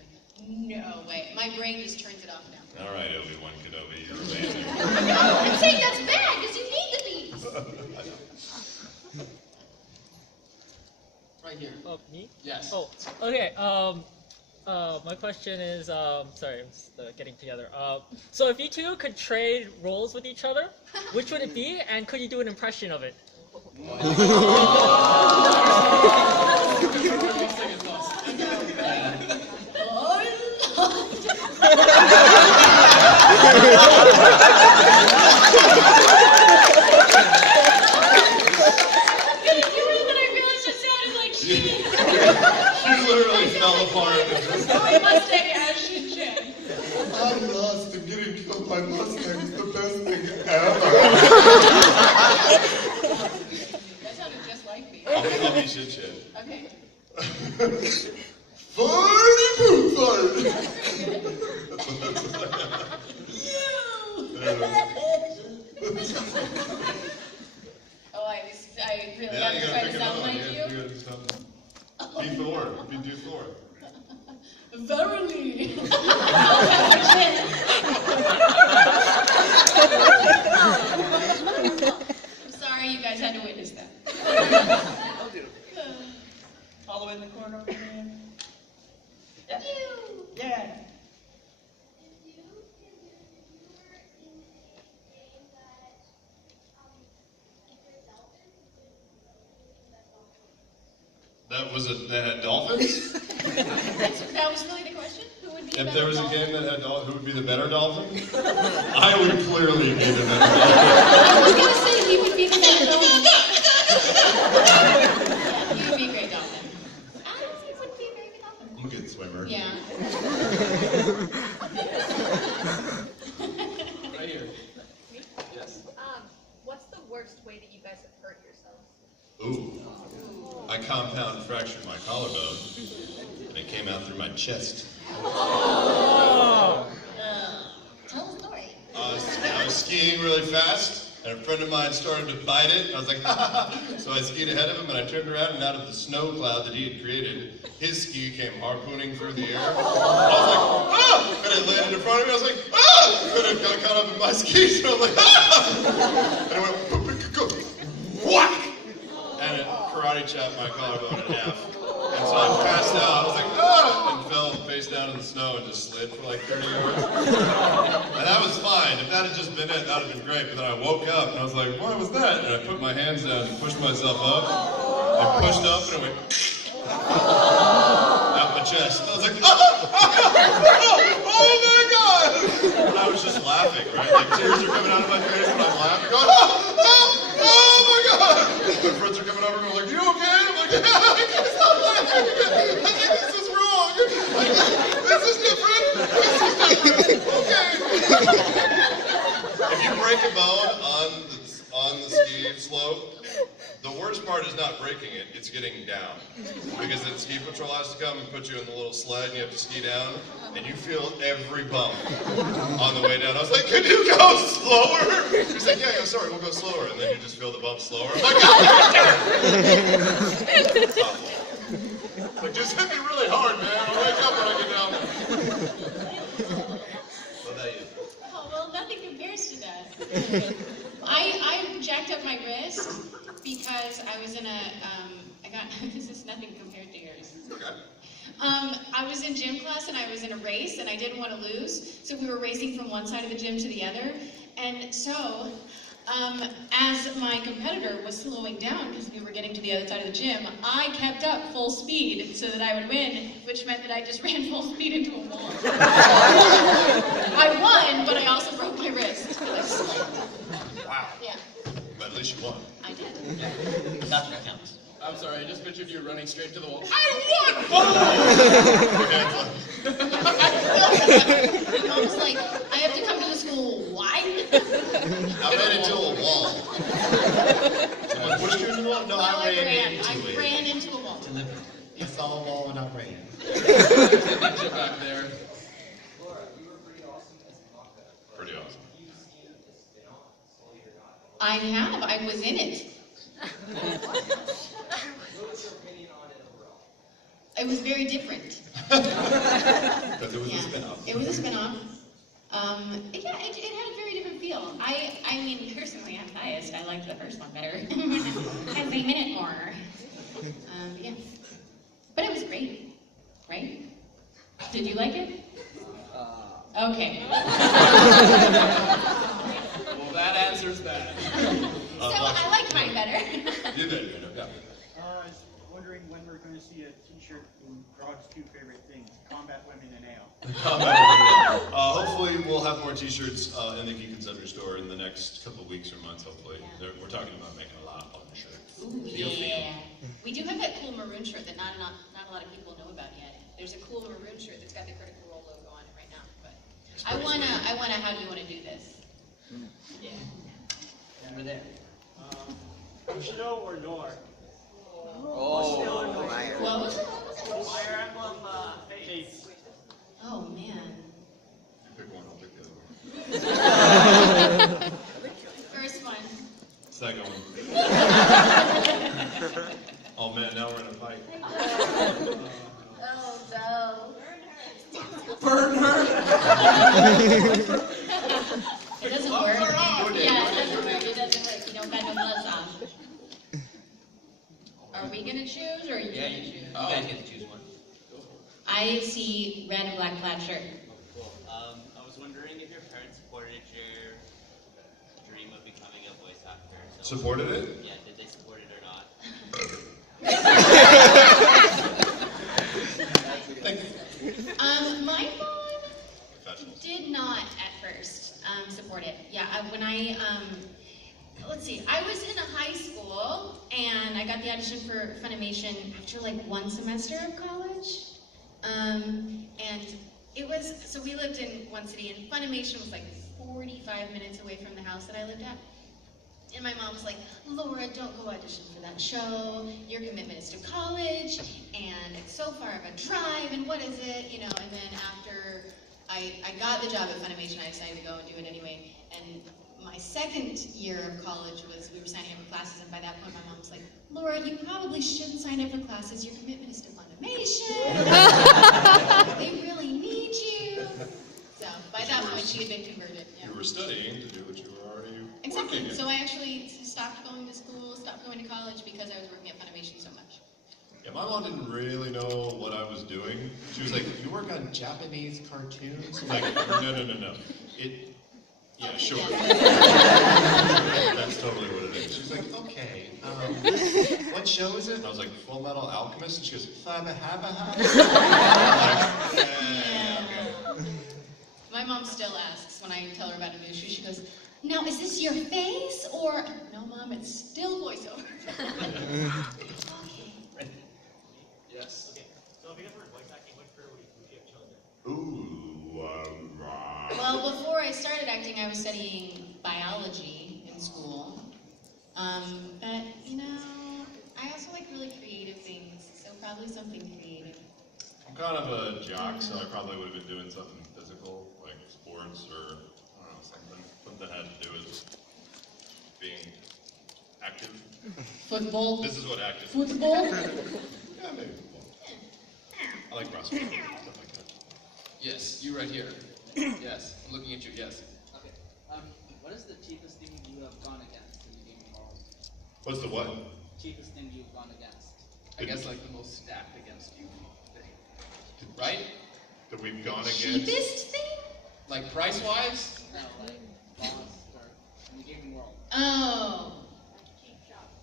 No way. My brain just turns it off now. All right, Obi-Wan Kenobi, you're amazing. No, I'm saying that's bad because you need the beeps. Right here. Oh, me? Yes. Oh, okay. My question is, sorry, I'm just getting together. So if you two could trade roles with each other, which would it be, and could you do an impression of it? She literally fell apart. My Mustang as Shin-Chan. I'm lost and getting killed by Mustangs, the best thing ever. That sounded just like me. I'll be Shin-Chan. Okay. Farty poop fart! Oh, I really Yeah, have you to gotta try pick to another sound one. like You you. gotta do something. Be Thor. Be do Thor. Verily. I'm sorry you guys had to witness that. I'll do it. All the way in the corner over there. Yep. Yeah. That was that had dolphins? That was really the question? Who would be If better there was a dolphin? game that had dolphins, who would be the better dolphin? I would clearly be the better dolphin. I was gonna say he would be the better dolphin. Yeah, he would be a great dolphin. I don't think he would be a very good dolphin. I'm a good swimmer. Yeah. Right here. Yes. What's the worst way that you guys have hurt yourselves? Ooh. I compound fractured my collarbone, and it came out through my chest. Tell the story. I was skiing really fast, and a friend of mine started to bite it, and I was like, ha ha ha. So I skied ahead of him, and I turned around, and out of the snow cloud that he had created, his ski came harpooning through the air. And I was like, ah! And it landed in front of me, I was like, ah! And it got caught up in my skis, and I was like, ah! And it went, whack! And it karate chopped my collarbone in half. And so I passed out, I was like, ah! And fell face down in the snow and just slid for like 30 yards. And that was fine. If that had just been it, that would have been great. But then I woke up and I was like, what was that? And I put my hands down and pushed myself up. I pushed up and it went out my chest. And I was like, oh my God! And I was just laughing, right? Like tears are coming out of my face and I'm laughing, going, oh my God! My friends are coming over and going like, you okay? I'm like, yeah, I can't stop laughing. I think this is wrong. This is different. Okay. If you break a bone on the ski slope, the worst part is not breaking it, it's getting down. Because then ski patrol has to come and put you in the little sled and you have to ski down, and you feel every bump on the way down. I was like, can you go slower? She's like, yeah, sorry, we'll go slower. And then you just feel the bump slower. I'm like, it's awful. Like, just hit me really hard, man. I'll wake up when I get down there. What about you? Oh, well, nothing compares to that. I jacked up my wrist because I was in this is nothing compared to yours. Okay. I was in gym class and I was in a race and I didn't want to lose, so we were racing from one side of the gym to the other. And so, as my competitor was slowing down because we were getting to the other side of the gym, I kept up full speed so that I would win, which meant that I just ran full speed into a wall. I won, but I also broke my wrist. Wow. Yeah. But at least you won. I did. That's what counts. I'm sorry, I just pictured you running straight to the wall. I was like, I have to come to the school. Why? I ran into a wall. Someone pushed you into the wall? No, I ran into a wall. You saw a wall and I ran. Ninja back there. Pretty awesome. I have. I was in it. It was very different. Because it was a spin-off. It was a spin-off. It had a very different feel. I mean, personally, I'm biased. I liked the first one better. Every minute more. Yeah. But it was great, right? Did you like it? Okay. Well, that answers that. So I like mine better. You did, yeah. I was wondering when we're going to see a T-shirt in Grog's two favorite things: combat women and ale. Hopefully, we'll have more T-shirts in the Geek and Sundry store in the next couple of weeks or months. Hopefully, we're talking about making a lot of fun shirts. Ooh, yeah. We do have that cool maroon shirt that not a lot of people know about yet. There's a cool maroon shirt that's got the Critical Role logo on it right now. But I wanna. How do you wanna do this? Yeah. Over there. Bushido or Nor? Oh, What was it? Fire Emblem Fates. Oh man. Pick one, I'll pick the other one. First one. Second one. Oh man, now we're in a fight. Oh no. Burn her! It doesn't work. Yeah, it doesn't work. It doesn't work. You don't got no gloves on. Are we gonna choose or are you gonna choose? You guys get to choose one. I see red and black plaid shirt. I was wondering if your parents supported your dream of becoming a voice actor. So, Supported it? Yeah, did they support it or not? My mom afford it. Yeah, let's see, I was in a high school, and I got the audition for Funimation after like one semester of college. And it was, so we lived in one city, and Funimation was like 45 minutes away from the house that I lived at. And my mom was like, Laura, don't go audition for that show. Your commitment is to college, and it's so far of a drive, and what is it? You know, and then after I got the job at Funimation, I decided to go and do it anyway. And my second year of college was, we were signing up for classes, and by that point my mom was like, Laura, you probably shouldn't sign up for classes. Your commitment is to Funimation. They really need you. So by that point she had been converted. Yeah. You were studying to do what you were already Exactly. working in. So I actually stopped going to school, stopped going to college because I was working at Funimation so much. Yeah, my mom didn't really know what I was doing. She was like, you work on Japanese cartoons? I'm like, no. Yeah, sure. That's totally what it is. She's like, okay, what show is it? And I was like, Full Metal Alchemist? And she goes, Fabahabaha? My mom still asks when I tell her about a new show, she goes, now is this your face or, no mom, it's still voiceover. Yes. Okay, so because we're voice acting, what career would you have chosen? Well, before I started acting, I was studying biology in school. But, you know, I also like really creative things, so probably something creative. I'm kind of a jock, so I probably would have been doing something physical, like sports or, I don't know, something that had to do with being active. Football? This is what active is. Football? Yeah, maybe football. I like CrossFit, stuff like that. Yes, you right here. Yes, I'm looking at you, yes. Okay. What is the cheapest thing you have gone against in the gaming world? What's the what? Cheapest thing you've gone against. I guess like the most stacked against you thing. Right? That we've gone against? Cheapest thing? Like price-wise? No, like lost or in the gaming world. Oh.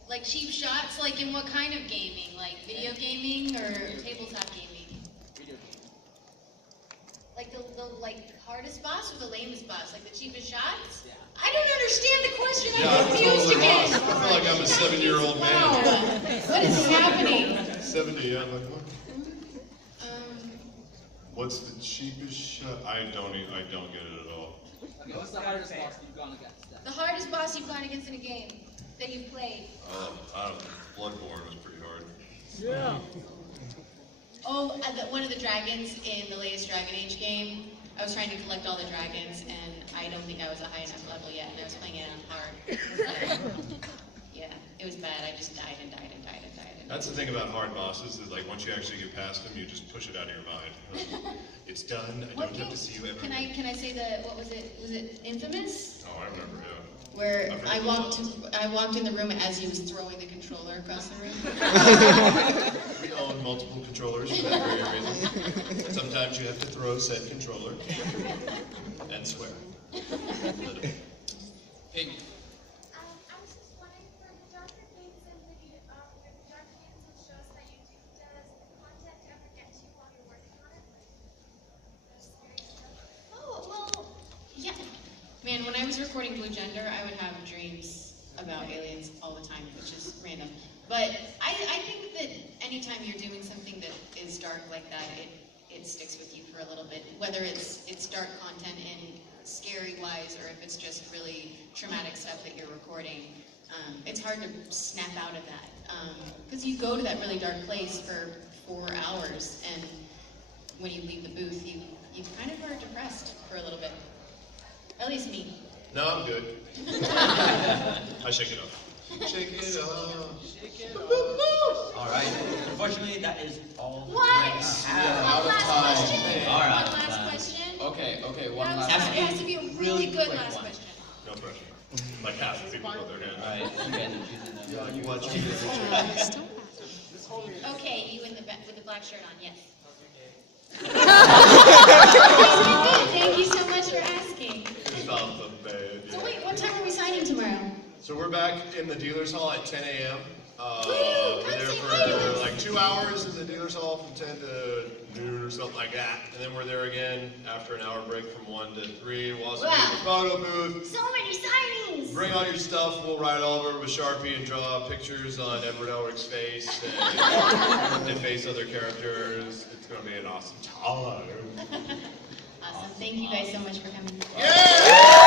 Like cheap shots? Like in what kind of gaming? Like video gaming or tabletop gaming? Video gaming. Like the hardest boss or the lamest boss? Like the cheapest shots? Yeah. I don't understand the question. Yeah, I'm I'm confused totally again. lost. I feel like I'm a 7-year-old man. Wow. What is happening? 70, yeah, I'm like, what? What's the cheapest shot? I don't get it at all. Okay, what's the hardest boss you've gone against then? The hardest boss you've gone against in a game that you've played? I don't know. Bloodborne was pretty hard. Yeah. Oh, one of the dragons in the latest Dragon Age game. I was trying to collect all the dragons, and I don't think I was a high enough level yet, and I was playing it on hard. Yeah, it was bad. I just died and died and died and died. That's the thing about hard bosses, is like once you actually get past them, you just push it out of your mind. It's done. I don't have to see you ever. Can I say what was it? Was it Infamous? Oh, I remember, yeah. Where I walked in the room as he was throwing the controller across the room. We own multiple controllers for that very reason. Sometimes you have to throw said controller and swear. Pink. I was just wondering, for the Darker Games and the Darker Games and shows that you do, does the content ever get to you while you're working on it? There's scary stuff. Oh, well, yeah. Man, when I was recording Blue Gender, I would have dreams about aliens all the time, which is random. But I think that anytime you're doing something that is dark like that, it sticks with you for a little bit. Whether it's dark content and scary-wise, or if it's just really traumatic stuff that you're recording, it's hard to snap out of that. Because you go to that really dark place for 4 hours, and when you leave the booth, you kind of are depressed for a little bit. At least me. No, I'm good. I shake it off. Shake it off. Shake it off. All right. Unfortunately, that is all. What? Out of Last time. question? All right. One last question? Okay, one That last was- one. It has to be a really good quick last one. question. No pressure. Like half the people put their hands. All right. You guys are choosing them. Yeah, you watch Okay, you with the black shirt on, yes. Thank you so much for asking. Stop the bed. So wait, what time are we signing tomorrow? So we're back in the dealer's hall at 10 a.m. Woo, We're come there say for hi to us. like 2 2 hours in the dealer's hall from 10 to noon or something like that. And then we're there again after an hour break from 1 to 3. We'll also be in the photo booth. So many signings! Bring all your stuff. We'll write all over with Sharpie and draw pictures on Edward Elric's face and face other characters. It's going to be an awesome time. Awesome. Thank you guys so much for coming. Yeah!